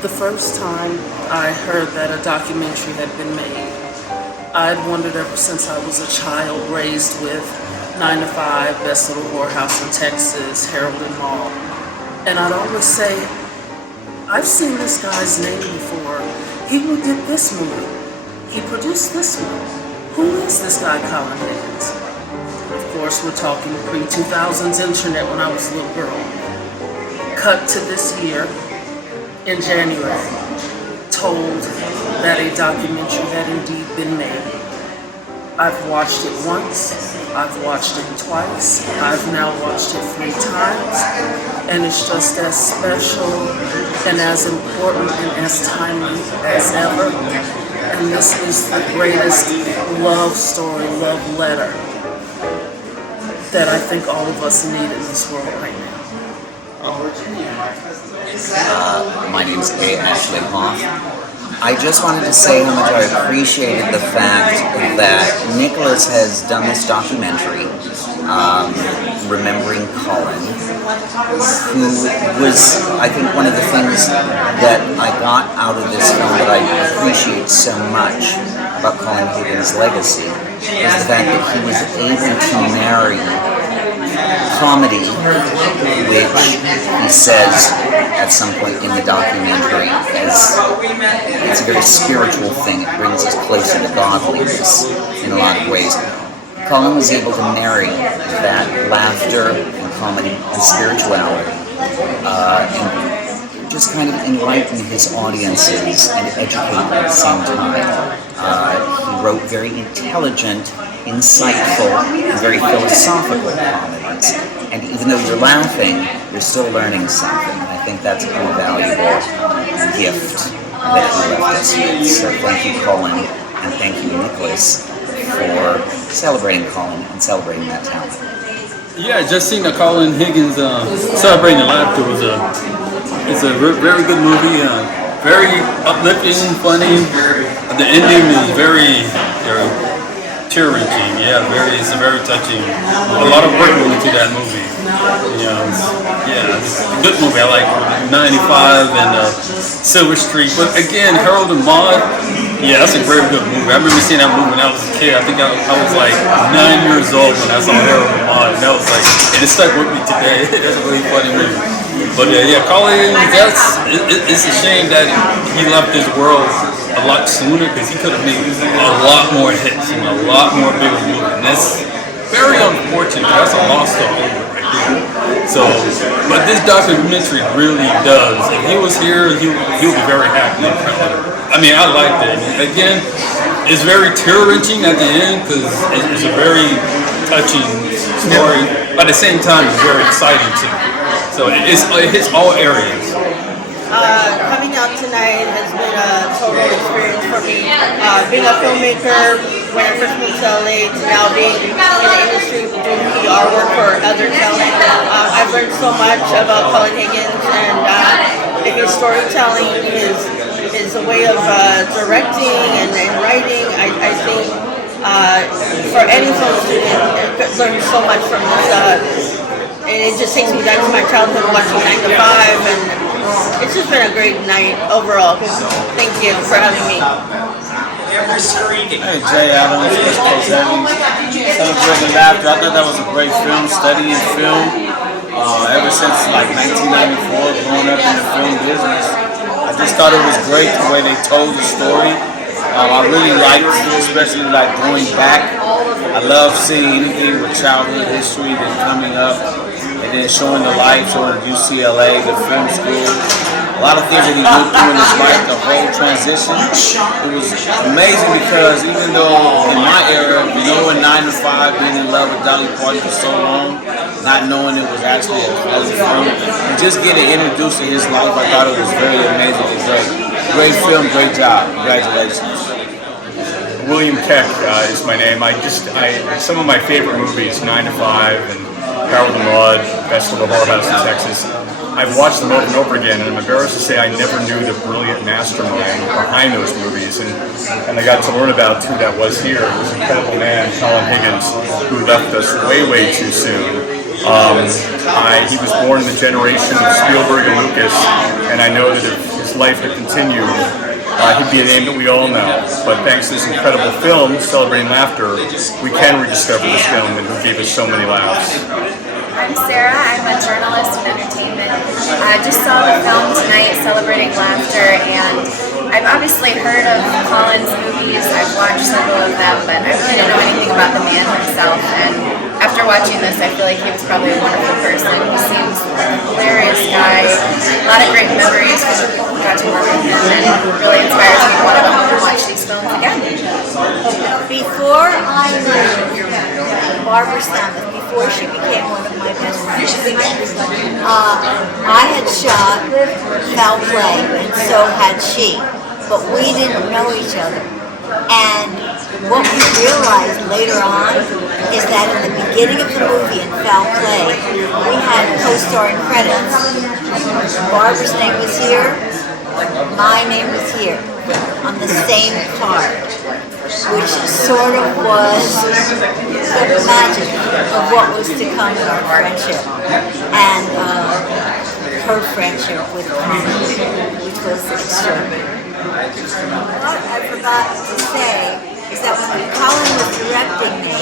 The first time I heard that a documentary had been made, I had wondered ever since I was a child raised with 9 to 5, Best Little Whorehouse in Texas, Harold and Maude. And I'd always say, I've seen this guy's name before. He did this movie. He produced this one. Who is this guy, Colin Higgins? Of course, we're talking pre-2000s internet when I was a little girl. Cut to this year, in January, told that a documentary had indeed been made. I've watched it once, I've watched it twice, I've now watched it 3 times, and it's just as special and as important and as timely as ever. And this is the greatest love story, love letter that I think all of us need in this world right now. My name is A. Ashley Hoff. I just wanted to say how much I appreciated the fact that Nicholas has done this documentary, remembering Colin, who was, I think, one of the things that I got out of this film that I appreciate so much about Colin Higgins' legacy is the fact that he was able to marry comedy, which he says at some point in the documentary as it's a very spiritual thing. It brings us closer to godliness in a lot of ways. Colin was able to marry that laughter and comedy and spirituality and just kind of enlighten his audiences and educate them at the same time. He wrote very intelligent, insightful, and very philosophical comedies. And even though you're laughing, you're still learning something. And I think that's a pretty valuable gift that he left us with. So thank you, Colin, and thank you, Nicholas, for celebrating Colin and celebrating that talent. Yeah, just seeing the Colin Higgins Celebrating the Laughter it's a very good movie. Very uplifting, funny. The ending is very tear-wrenching. Yeah, it's very touching. A lot of work went into that movie. It's a good movie. I like 95 and Silver Streak. But again, Harold and Maude, yeah, that's a very good movie. I remember seeing that movie when I was a kid. I think I was like 9 years old when I saw Harold and Maude, and that was like, and it stuck with me today. That's a really funny movie. But Colin, it's a shame that he left this world a lot sooner because he could have made a lot more hits and a lot more bigger movies. And that's very unfortunate. That's a loss to Hollywood right there. So, but this documentary really does. If he was here, he'll be very happy and proud. I mean, I liked it. Again, it's very tear-wrenching at the end because it's a very touching story. But at the same time, it's very exciting too. So it hits all areas. Coming out tonight has been a total experience for me. Being a filmmaker, when I first moved to LA, to now being in the industry doing PR work for other talent, I've learned so much about Colin Higgins, and his storytelling, his way of directing and writing. I think for any film student, could learn so much from this. And it just takes me back to my childhood watching 9 to 5, and it's just been a great night overall. Thank you for having me. Hey, Jay Adams, West Coast Heavies, Celebrating Laughter. I thought that was a great film, studying film. Ever since like 1994, growing up in the film business, I just thought it was great the way they told the story. I really liked it, especially like going back. I love seeing anything with childhood history, then coming up, and then showing the life, showing UCLA, the film school. A lot of things that he went through in his life, the whole transition. It was amazing because even though in my era, knowing 9 to 5, being in love with Dolly Parton for so long, not knowing it was actually a college film, and just getting introduced to his life, I thought it was very amazing and great. Great film, great job. Congratulations. William Keck is my name. Some of my favorite movies, 9 to 5 and Harold and Maude, Best Little Whorehouse in Texas. I've watched them over and over again, and I'm embarrassed to say I never knew the brilliant mastermind behind those movies. And I got to learn about who that was here. It was an incredible man, Colin Higgins, who left us way too soon. He was born in the generation of Spielberg and Lucas, and I know that if his his life had continued, he'd be a name that we all know. But thanks to this incredible film, Celebrating Laughter, we can rediscover this film and who gave us so many laughs. I'm Sarah. I'm a journalist in entertainment. I just saw the film tonight, Celebrating Laughter, and I've obviously heard of Colin's movies. I've watched several of them, but I really didn't know anything about the man himself. And after watching this, I feel like he was probably a wonderful person. He seems like a hilarious guy. A lot of great memories for the people who got to work with him, and really inspires me to want to go home and watch these films again. Before I knew Barbara Samuels, before she became one of my best friends, I had shot foul play, and so had she. But we didn't know each other. And what we realized later on is that in the beginning of the movie, in foul play, we had co-starring credits. Barbara's name was here, my name was here, on the same card, which sort of was the magic of what was to come in our friendship. And her friendship with Colin, which was extraordinary. What I forgot to say is that when Colin was directing me,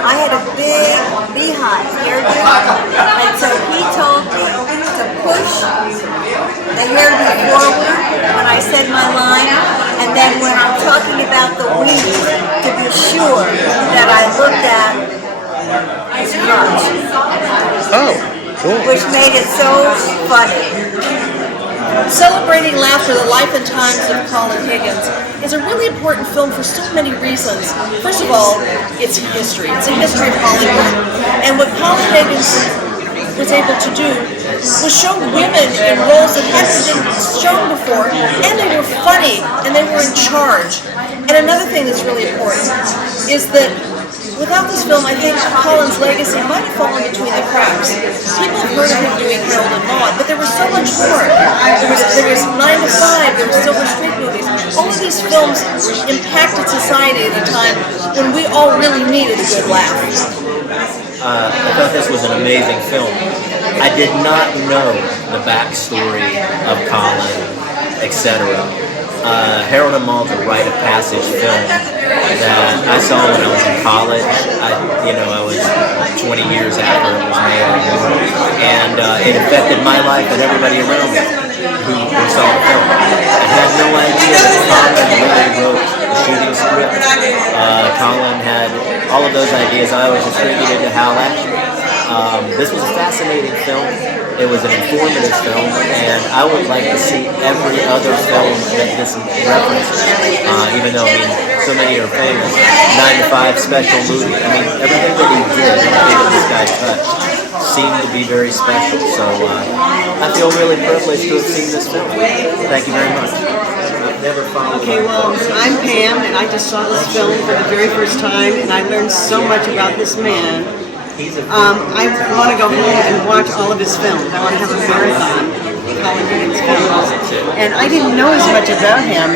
I had a big beehive hairdo, and so he told me to push the hairdo forward when I said my line, and then when I'm talking about the weave, to be sure that I looked at his crotch. Oh, cool. Which made it so funny. Celebrating Laughter, The Life and Times of Colin Higgins is a really important film for so many reasons. First of all, it's history. It's a history of Hollywood. And what Colin Higgins was able to do was show women in roles that hadn't been shown before, and they were funny, and they were in charge. And another thing that's really important is that without this film, I think Colin's legacy might have fallen between the cracks. People have heard of him doing Harold and Maude, but there was so much more. There was 9 to 5, there were Silver Street movies. All of these films impacted society at a time when we all really needed a good laugh. I thought this was an amazing film. I did not know the backstory of Colin, etc. Harold and Maude's a rite of passage film that I saw when I was in college. I was 20 years after it was made, and it affected my life and everybody around me who saw the film. I had no idea that Colin really wrote the shooting script. Colin had all of those ideas. I always attributed to Hal Ashby. This was a fascinating film. It was an informative film, and I would like to see every other film that this references. Even though, so many are famous. 9 to 5 special movie. Everything that he did, everything that this guy touched, seemed to be very special. So I feel really privileged to have seen this film. Thank you very much. Okay, well, I'm Pam, and I just saw this film for the very first time, and I learned so much about this man. I want to go home and watch all of his films. I want to have a marathon of Colin Higgins films. And I didn't know as much about him.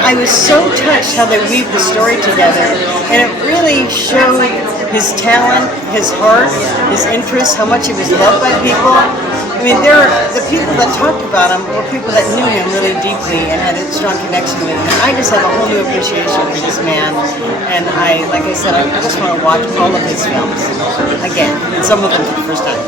I was so touched how they weave the story together. And it really showed his talent, his heart, his interests, how much he was loved by people. The people that talked about him were people that knew him really deeply and had a strong connection with him. And I just have a whole new appreciation for this man. And like I said, I just want to watch all of his films again, and some of them for the first time.